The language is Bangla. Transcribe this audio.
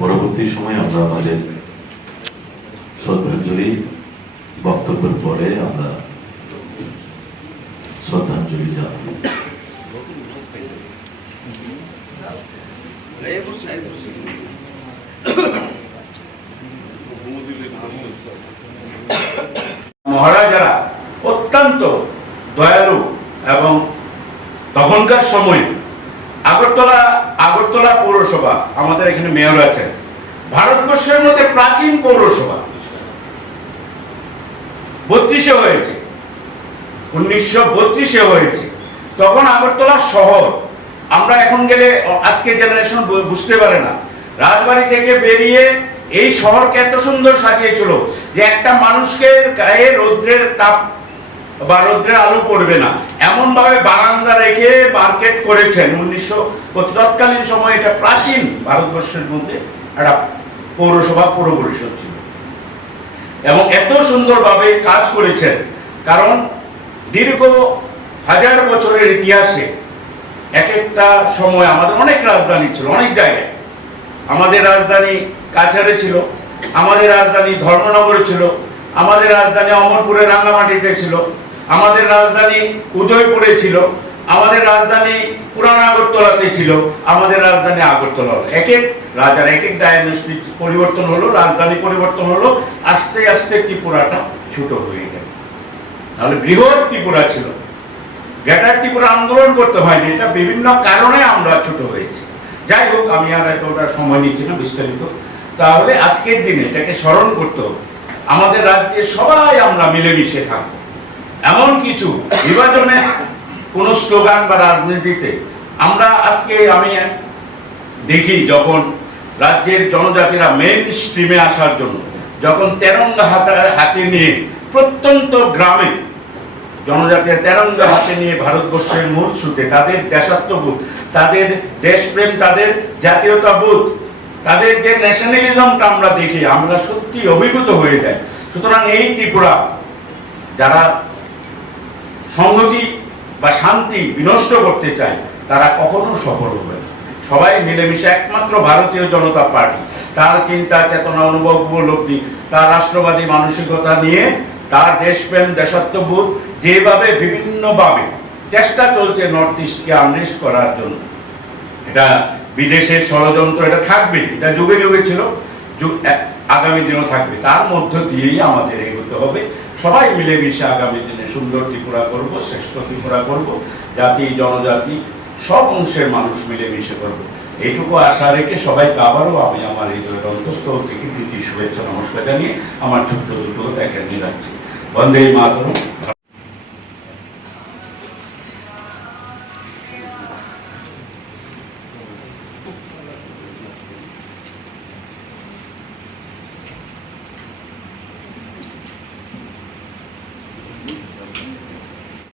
পরবর্তী সময় আমরা আমাদের শ্রদ্ধাঞ্জলি বক্তব্যের পরে আমরা শ্রদ্ধাঞ্জলি মহারাজারা অত্যন্ত দয়ালু এবং তখনকার সময় আগরতলা আগরতলা পৌরসভা, আমাদের এখানে মেয়র আছেন। ভারতবর্ষের মধ্যে প্রাচীন পৌরসভা। বত্রিশে হয়েছে। উনিশশো বত্রিশে হয়েছে। তখন আগরতলা শহর। আমরা এখন গেলে আজকে জেনারেশন বুঝতে পারে না। রাজবাড়ি থেকে বেরিয়ে এই শহরকে এত সুন্দর সাজিয়েছিল যে একটা মানুষকে গায়ে রৌদ্রের তাপ বা রৌদ্রের আলো পড়বে না। এমন ভাবে বারান্দা রেখে মার্কেট করেছেন। উনিশশো তৎকালীন সময় এটা প্রাচীন ভারতবর্ষের মধ্যে একটা পৌরসভা পৌর পরিষদ ছিল। এবং এত সুন্দরভাবে কাজ করেছেন। কারণ দীর্ঘ হাজার বছরের ইতিহাসে এক একটা সময় আমাদের অনেক রাজধানী ছিল, অনেক জায়গায়। আমাদের রাজধানী কাছাড়ে ছিল, আমাদের রাজধানী ধর্মনগরে ছিল, আমাদের রাজধানী অমরপুরের রাঙ্গামাটিতে ছিল। আমাদের রাজধানী উদয়পুরে ছিল, আমাদের রাজধানী পুরান আগরতলাতে ছিল, আমাদের রাজধানী আগরতলা হলো। এক এক রাজার এক এক ডায়নস্টি পরিবর্তন হলো, রাজধানী পরিবর্তন হলো, আস্তে আস্তে ত্রিপুরাটা ছোট হয়ে গেল। তাহলে বৃহৎ ত্রিপুরা ছিল। গ্রেটার ত্রিপুরা আন্দোলন করতে হয়নি, এটা বিভিন্ন কারণে আমরা ছোট হয়েছি। যাই হোক, আমি আর এতটা সময় নিচ্ছি না বিস্তারিত। তাহলে আজকের দিনে এটাকে স্মরণ করতে হবে। আমাদের রাজ্যে সবাই আমরা মিলেমিশে থাকব। এমন কিছু নির্বাচনে কোনো স্লোগান বা রাজনীতিতে আমরা আজকে আমি দেখি যখন রাজ্যের জনজাতিরা মেন স্ট্রিমে আসার জন্য, যখন তেরঙ্গা হাতে হাতে নিয়ে প্রত্যন্ত গ্রামে জনজাতির তেরঙ্গা হাতে নিয়ে ভারতবর্ষের মূল সুতে তাদের দেশাত্মবোধ তাদের দেশপ্রেম, তাদের জাতীয়তাবোধ তাদের যে ন্যাশনালিজমটা আমরা দেখি, আমরা সত্যি অভিভূত হয়ে যাই। সুতরাং এই ত্রিপুরা, যারা সংহতি বা শান্তি বিনষ্ট করতে চায় তারা কখনো সফল হবে না। সবাই মিলেমিশে একমাত্র ভারতীয় জনতা পার্টি, তার চিন্তা, চেতনা, অনুভব, উপলব্ধি, তার রাষ্ট্রবাদী মানসিকতা নিয়ে, তার দেশপ্রেম, দেশাত্মবোধ, যেভাবে বিভিন্নভাবে চেষ্টা চলছে নর্থ ইস্টকে আনলিস্ট করার জন্য। এটা বিদেশের ষড়যন্ত্র, এটা থাকবে এটা যুগে যুগে ছিল আগামী দিনও থাকবে। তার মধ্য দিয়েই আমাদের এগোতে হবে। সবাই মিলেমিশে আগামী দিনে সুন্দর ত্রিপুরা করব, শ্রেষ্ঠ ত্রিপুরা করব, জাতি, জনজাতি, সব অংশের মানুষ মিলেমিশে করব। এইটুকু আশা রেখে সবাইকে আবারও আমি আমার এই অন্তস্থ থেকে প্রীতি, শুভেচ্ছা, নমস্কার জানিয়ে আমার ছোট্ট দুটো এখানে রাখছি। বন্দে মাতরম।